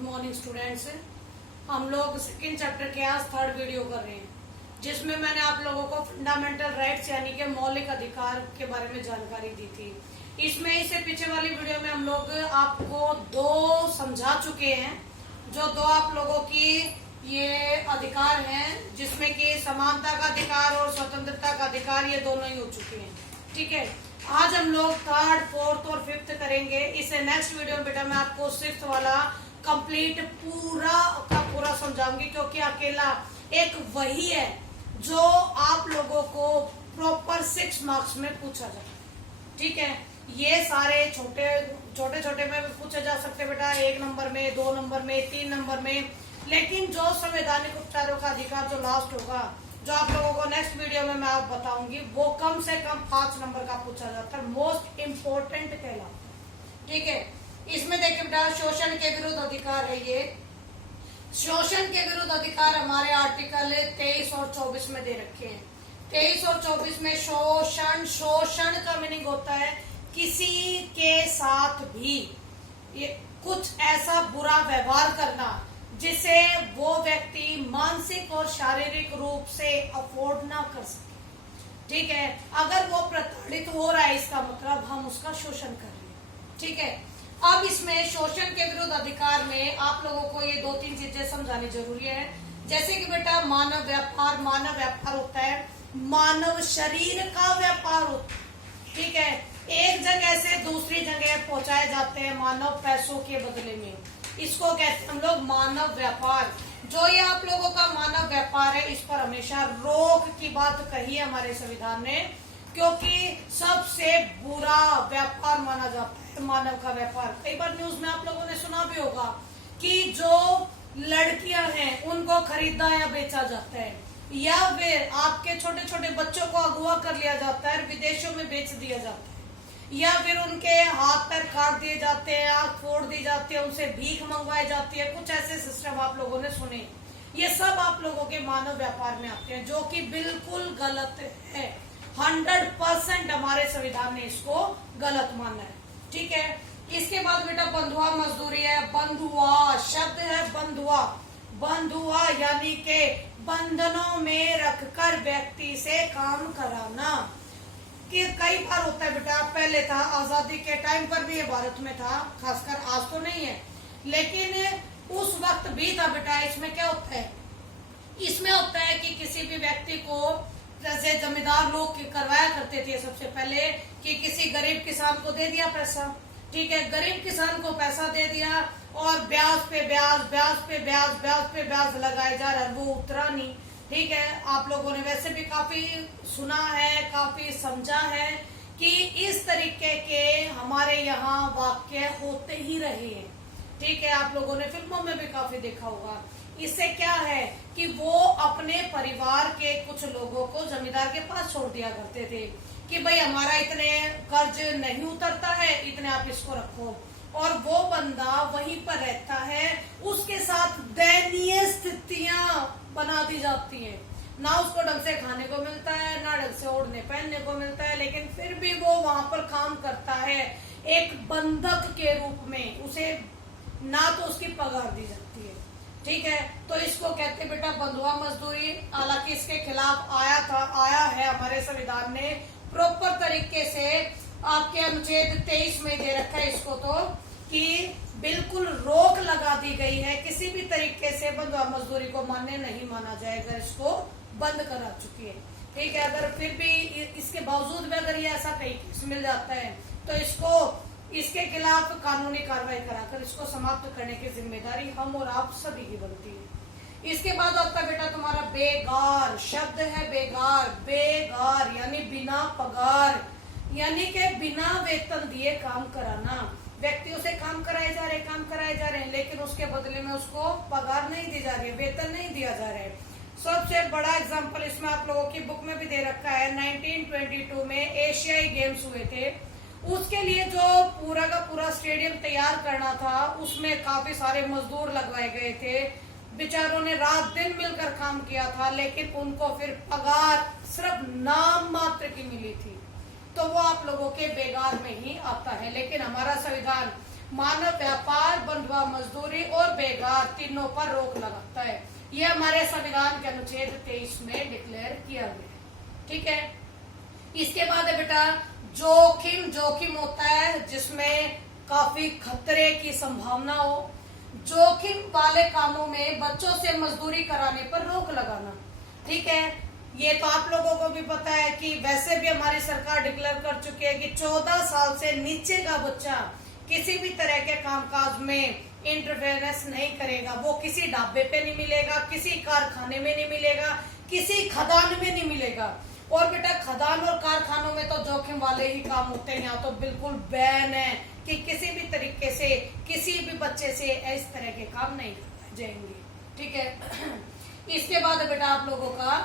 Morning students. हम लोग second chapter के आज थर्ड वीडियो कर रहे हैं, जिसमें मैंने आप लोगों को फंडामेंटल राइट्स यानी कि मौलिक अधिकार के बारे में जानकारी दी थी। इसमें इससे पीछे वाली वीडियो में हम लोग आपको दो समझा चुके हैं, जो दो आप लोगों की ये अधिकार हैं, जिसमें कि समानता का अधिकार और स्वतंत्रता का अधिकार, ये दोनों ही हो चुके हैं। ठीक है, आज हम लोग थर्ड, फोर्थ और फिफ्थ करेंगे। इसे नेक्स्ट वीडियो में बेटा मैं आपको सिक्स्थ वाला कंप्लीट पूरा का पूरा समझाऊंगी, क्योंकि अकेला एक वही है जो आप लोगों को प्रॉपर 6 मार्क्स में पूछा जाए। ठीक है, ये सारे छोटे छोटे में भी पूछे जा सकते बेटा, 1 नंबर में, 2 नंबर में, 3 नंबर में। लेकिन जो संवैधानिक उपचारों का अधिकार जो लास्ट होगा, जो आप लोगों को नेक्स्ट वीडियो में मैं आप बताऊंगी, वो कम से कम 5 नंबर का पूछा जाता है, मोस्ट इम्पोर्टेंट कहलाता। ठीक है, इसमें देखिए बेटा शोषण के विरुद्ध अधिकार है। ये शोषण के विरुद्ध अधिकार हमारे आर्टिकल 23 और 24 में दे रखे हैं। 23 और 24 में शोषण का मीनिंग होता है किसी के साथ भी ये कुछ ऐसा बुरा व्यवहार करना जिसे वो व्यक्ति मानसिक और शारीरिक रूप से अफोर्ड ना कर सके। ठीक है, अगर वो प्रताड़ित हो रहा है, इसका मतलब हम उसका शोषण कर रहे हैं। ठीक है, अब इसमें शोषण के विरुद्ध अधिकार में आप लोगों को ये 2-3 चीजें समझानी जरूरी है। जैसे कि बेटा मानव व्यापार होता है, मानव शरीर का व्यापार होता है। ठीक है, एक जगह से दूसरी जगह पहुंचाए जाते हैं मानव पैसों के बदले में, इसको कहते हैं हम लोग मानव व्यापार। जो ये आप लोगों का मानव व्यापार है, इस पर हमेशा रोक की बात कही है हमारे संविधान ने, क्योंकि सबसे बुरा व्यापार माना जाता है मानव का व्यापार। कई बार न्यूज में आप लोगों ने सुना भी होगा कि जो लड़कियां हैं उनको खरीदा या बेचा जाता है, या फिर आपके छोटे छोटे बच्चों को अगवा कर लिया जाता है, विदेशों में बेच दिया जाता है, या फिर उनके हाथ पैर काट दिए जाते हैं, आंख फोड़ दी जाती है, उनसे भीख मंगवाई जाती है। कुछ ऐसे सिस्टम आप लोगों ने सुने। ये सब आप लोगों के मानव व्यापार में आते हैं, जो कि बिल्कुल गलत है। 100% हमारे संविधान ने इसको गलत माना है। ठीक है, इसके बाद बेटा बंधुआ मजदूरी है। बंधुआ शब्द है बंधुआ यानी के बंधनों में रखकर व्यक्ति से काम कराना। कि कई बार होता है बेटा, पहले था आजादी के टाइम पर भी ये भारत में था, खासकर आज तो नहीं है, लेकिन उस वक्त भी था बेटा। इसमें क्या होता है, इसमें होता है कि किसी भी व्यक्ति को, जैसे जमींदार लोग करवाया करते थे सबसे पहले, कि किसी गरीब किसान को दे दिया पैसा। ठीक है, गरीब किसान को पैसा दे दिया और ब्याज पे ब्याज लगाए जा रहा है, वो उतरा नहीं। ठीक है, आप लोगों ने वैसे भी काफी सुना है, काफी समझा है कि इस तरीके के हमारे यहाँ वाक्य होते ही रहे हैं। ठीक है, आप लोगों ने फिल्मों में भी काफी देखा होगा। इससे क्या है कि वो अपने परिवार के कुछ लोगों को जमींदार के पास छोड़ दिया करते थे कि भाई हमारा इतने कर्ज नहीं उतरता है, इतने आप इसको रखो, और वो बंदा वहीं पर रहता है। उसके साथ दयनीय स्थितियां बना दी जाती हैं, ना उसको ढंग से खाने को मिलता है, ना ढंग से ओढ़ने पहनने को मिलता है, लेकिन फिर भी वो वहां पर काम करता है एक बंधक के रूप में। उसे ना तो उसकी पगार दी जाती है। ठीक है, तो इसको कहते हैं बेटा बंधुआ मजदूरी। हालांकि इसके खिलाफ आया है हमारे संविधान ने प्रॉपर तरीके से, आपके अनुच्छेद 23 में दे रखा है इसको, तो कि बिल्कुल रोक लगा दी गई है, किसी भी तरीके से बंधुआ मजदूरी को मान्य नहीं माना जाएगा, इसको बंद करा चुकी है। ठीक है, अगर फिर भी इसके बावजूद भी अगर ये ऐसा कहीं केस मिल जाता है, तो इसके खिलाफ कानूनी कार्रवाई कराकर इसको समाप्त करने की जिम्मेदारी हम और आप सभी की बनती है। इसके बाद आपका बेटा तुम्हारा बेगार शब्द है। बेगार यानी बिना पगार, यानी कि बिना वेतन दिए काम कराना। व्यक्तियों से काम कराए जा रहे हैं, लेकिन उसके बदले में उसको पगार नहीं दी जा रही है, वेतन नहीं दिया जा रहा है। सबसे बड़ा एग्जांपल इसमें आप लोगों की बुक में भी दे रखा है। 1922 में एशियाई गेम्स हुए थे, उसके लिए जो पूरा का पूरा स्टेडियम तैयार करना था, उसमें काफी सारे मजदूर लगवाए गए थे। बेचारों ने रात दिन मिलकर काम किया था, लेकिन उनको फिर पगार सिर्फ नाम मात्र की मिली थी। तो वो आप लोगों के बेगार में ही आता है। लेकिन हमारा संविधान मानव व्यापार, बंधुआ दरोगा, मजदूरी और बेकार तीनों पर रोक लगाता है। ये हमारे संविधान के अनुच्छेद 23 में डिक्लेयर किया गया है। ठीक है, इसके बाद है बेटा जोखिम होता है जिसमें काफी खतरे की संभावना हो। जोखिम वाले कामों में बच्चों से मजदूरी कराने पर रोक लगाना। ठीक है, ये तो आप लोगों को भी पता है कि वैसे भी हमारी सरकार डिक्लेयर कर चुकी है कि 14 साल से नीचे का बच्चा किसी भी तरह के कामकाज में इंटरफेरेंस नहीं करेगा। वो किसी ढाबे पे नहीं मिलेगा, किसी कारखाने में नहीं मिलेगा, किसी खदान में नहीं मिलेगा। और बेटा खदान और कारखानों में तो जोखिम वाले ही काम होते हैं। यहाँ तो बिल्कुल बैन है कि किसी भी तरीके से किसी भी बच्चे से इस तरह के काम नहीं करवाए जाएंगे। ठीक है, इसके बाद बेटा आप लोगों का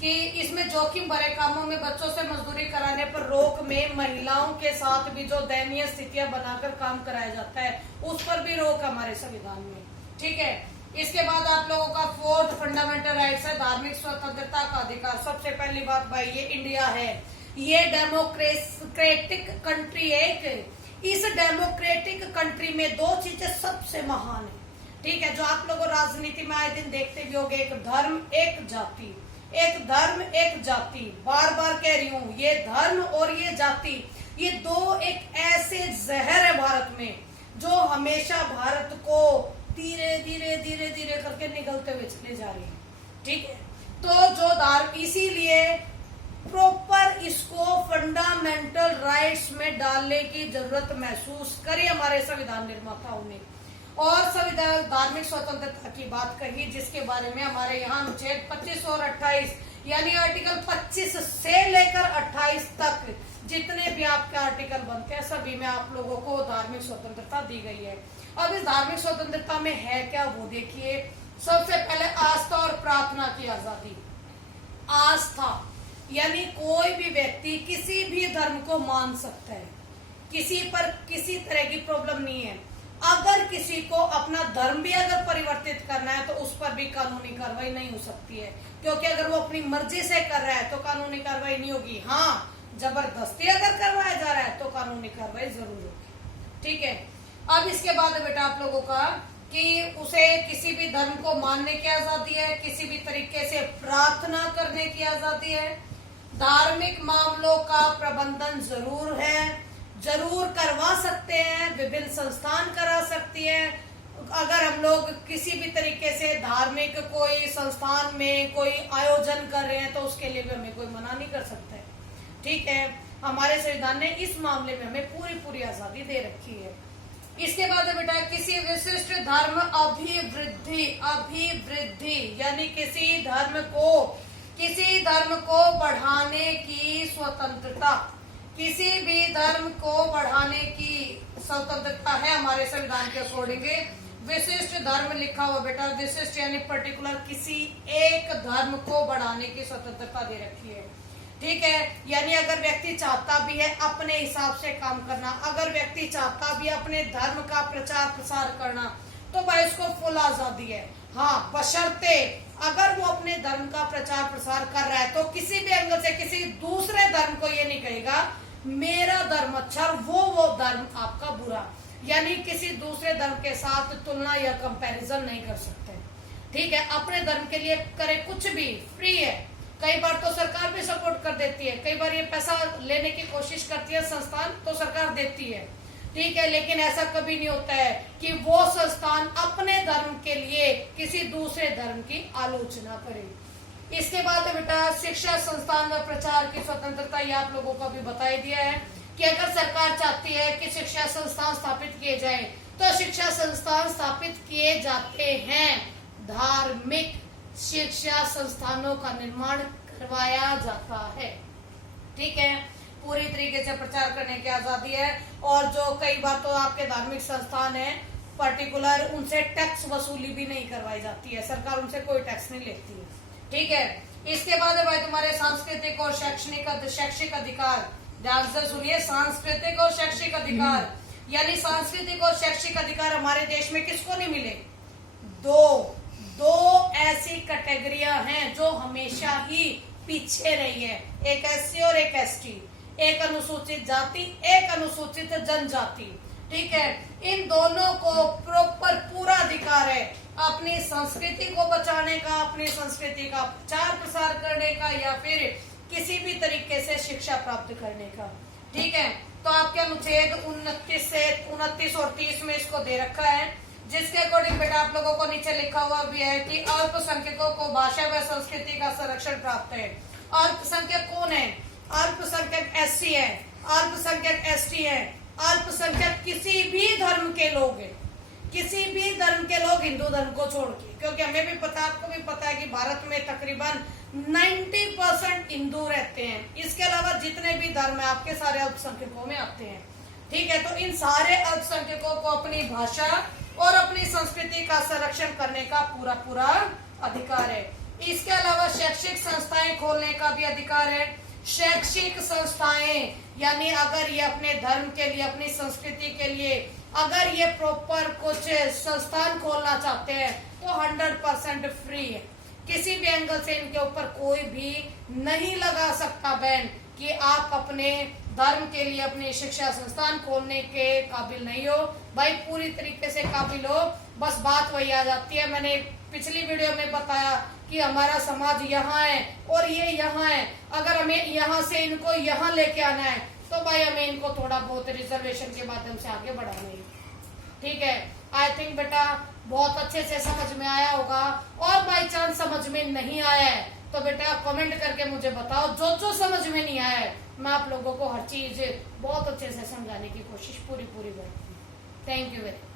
कि इसमें जोखिम भरे कामों में बच्चों से मजदूरी कराने पर रोक में महिलाओं के साथ भी जो दयनीय स्थितियां बनाकर काम कराया जाता है उस पर भी रोक हमारे संविधान में। ठीक है, इसके बाद आप लोगों का 4th फंडामेंटल राइट्स है धार्मिक स्वतंत्रता का अधिकार। सबसे पहली बात भाई ये इंडिया है, ये डेमोक्रेटिक कंट्री है। इस डेमोक्रेटिक कंट्री में दो चीजें सबसे महान है। ठीक है, जो आप लोग राजनीति में आए दिन देखते भी होंगे, एक धर्म एक जाति, एक धर्म एक जाति। बार बार कह रही हूँ, ये धर्म और ये जाति, ये दो एक ऐसे जहर है भारत में जो हमेशा भारत को धीरे धीरे धीरे धीरे करके निगलते हुए चले जा रही है। ठीक है, तो जो धर्म, इसीलिए प्रॉपर इसको फंडामेंटल राइट्स में डालने की जरूरत महसूस करी हमारे संविधान निर्माताओं ने। और संविधान धार्मिक स्वतंत्रता की बात कही जिसके बारे में हमारे यहाँ अनुच्छेद 25 और 28 यानी आर्टिकल 25 से लेकर 28 तक जितने भी आपके आर्टिकल बनते हैं सभी में आप लोगों को धार्मिक स्वतंत्रता दी गई है। अब इस धार्मिक स्वतंत्रता में है क्या वो देखिए। सबसे पहले आस्था और प्रार्थना की आजादी। आस्था यानी कोई भी व्यक्ति किसी भी धर्म को मान सकता है, किसी पर किसी तरह की प्रॉब्लम नहीं है। अगर किसी को अपना धर्म भी अगर परिवर्तित करना है तो उस पर भी कानूनी कार्रवाई नहीं हो सकती है, क्योंकि अगर वो अपनी मर्जी से कर रहा है तो कानूनी कार्रवाई नहीं होगी। हाँ, जबरदस्ती अगर करवाया जा रहा है तो कानूनी कार्रवाई जरूर होगी। ठीक है, अब इसके बाद बेटा आप लोगों का कि उसे किसी भी धर्म को मानने की आजादी है, किसी भी तरीके से प्रार्थना करने की आजादी है। धार्मिक मामलों का प्रबंधन जरूर है, जरूर करवा सकते हैं, विभिन्न संस्थान करा सकती है। अगर हम लोग किसी भी तरीके से धार्मिक कोई संस्थान में कोई आयोजन कर रहे हैं तो उसके लिए भी हमें कोई मना नहीं कर सकता है। ठीक है, हमारे संविधान ने इस मामले में हमें पूरी आजादी दे रखी है। इसके बाद बेटा किसी विशिष्ट धर्म अभिवृद्धि यानी किसी धर्म को बढ़ाने की स्वतंत्रता, किसी भी धर्म को बढ़ाने की स्वतंत्रता है हमारे संविधान के अकॉर्डिंग। विशिष्ट धर्म लिखा हुआ बेटा, विशिष्ट यानी पर्टिकुलर किसी एक धर्म को बढ़ाने की स्वतंत्रता दे रखी है। ठीक है, यानी अगर व्यक्ति चाहता भी है अपने हिसाब से काम करना, अगर व्यक्ति चाहता भी अपने धर्म का प्रचार प्रसार करना तो भाई उसको फुल आजादी है। हाँ, बशर्ते अगर वो अपने धर्म का प्रचार प्रसार कर रहा है तो किसी भी एंगल से किसी दूसरे धर्म को ये नहीं कहेगा मेरा धर्म अच्छा वो धर्म आपका बुरा, यानी किसी दूसरे धर्म के साथ तुलना या कंपैरिजन नहीं कर सकते। ठीक है, अपने धर्म के लिए करे कुछ भी फ्री है। कई बार तो सरकार भी सपोर्ट कर देती है, कई बार ये पैसा लेने की कोशिश करती है संस्थान तो सरकार देती है। ठीक है, लेकिन ऐसा कभी नहीं होता है कि वो संस्थान अपने धर्म के लिए किसी दूसरे धर्म की आलोचना करे। इसके बाद बेटा शिक्षा संस्थान व प्रचार की स्वतंत्रता, ये आप लोगों को भी बताई दिया है कि अगर सरकार चाहती है कि शिक्षा संस्थान स्थापित किए जाएं तो शिक्षा संस्थान स्थापित किए जाते हैं। धार्मिक शिक्षा संस्थानों का निर्माण करवाया जाता है। ठीक है, पूरी तरीके से प्रचार करने की आजादी है। और जो कई बार तो आपके धार्मिक संस्थान है पर्टिकुलर, उनसे टैक्स वसूली भी नहीं करवाई जाती है, सरकार उनसे कोई टैक्स नहीं लेती है। ठीक है, इसके बाद भाई तुम्हारे सांस्कृतिक और शैक्षिक अधिकार, ध्यान से सुनिए, सांस्कृतिक और शैक्षिक अधिकार यानी सांस्कृतिक और शैक्षिक अधिकार हमारे देश में किसको नहीं मिले? दो ऐसी कैटेगरियां हैं जो हमेशा ही पीछे रही है, एक एससी और एक एसटी, एक अनुसूचित जाति, एक अनुसूचित जनजाति। ठीक है, इन दोनों को प्रॉपर संस्कृति को बचाने का, अपनी संस्कृति का प्रचार प्रसार करने का, या फिर किसी भी तरीके से शिक्षा प्राप्त करने का। ठीक है, तो आपके अनुच्छेद 29 और 30 में इसको दे रखा है, जिसके अकॉर्डिंग बेटा आप लोगों को नीचे लिखा हुआ भी है कि अल्पसंख्यकों को भाषा व संस्कृति का संरक्षण प्राप्त है। अल्पसंख्यक कौन है? अल्पसंख्यक एससी है, अल्पसंख्यक एसटी है, अल्पसंख्यक किसी भी धर्म के लोग हैं, किसी भी धर्म के लोग हिंदू धर्म को छोड़ के, क्योंकि हमें भी पता, आपको भी पता है कि भारत में तकरीबन 90% हिंदू रहते हैं। इसके अलावा जितने भी धर्म है आपके सारे अल्पसंख्यकों में आते हैं। ठीक है, तो इन सारे अल्पसंख्यकों को अपनी भाषा और अपनी संस्कृति का संरक्षण करने का पूरा पूरा अधिकार है। इसके अलावा शैक्षिक संस्थाएं खोलने का भी अधिकार है। शैक्षिक संस्थाएं यानी अगर ये अपने धर्म के लिए, अपनी संस्कृति के लिए अगर ये प्रॉपर कुछ संस्थान खोलना चाहते हैं तो 100% फ्री है। किसी भी एंगल से इनके ऊपर कोई भी नहीं लगा सकता बैन कि आप अपने धर्म के लिए अपनी शिक्षा संस्थान खोलने के काबिल नहीं हो। भाई पूरी तरीके से काबिल हो, बस बात वही आ जाती है। मैंने पिछली वीडियो में बताया कि हमारा समाज यहाँ है और ये यहाँ है, अगर हमें यहाँ से इनको यहाँ लेके आना है तो भाई हमें इनको थोड़ा बहुत रिजर्वेशन के माध्यम से आगे बढ़ाना है। ठीक है, आई थिंक बेटा बहुत अच्छे से समझ में आया होगा, और बाई चांस समझ में नहीं आया है तो बेटा कमेंट करके मुझे बताओ। जो समझ में नहीं आया है मैं आप लोगों को हर चीज बहुत अच्छे से समझाने की कोशिश पूरी करूंगी। Thank you very much.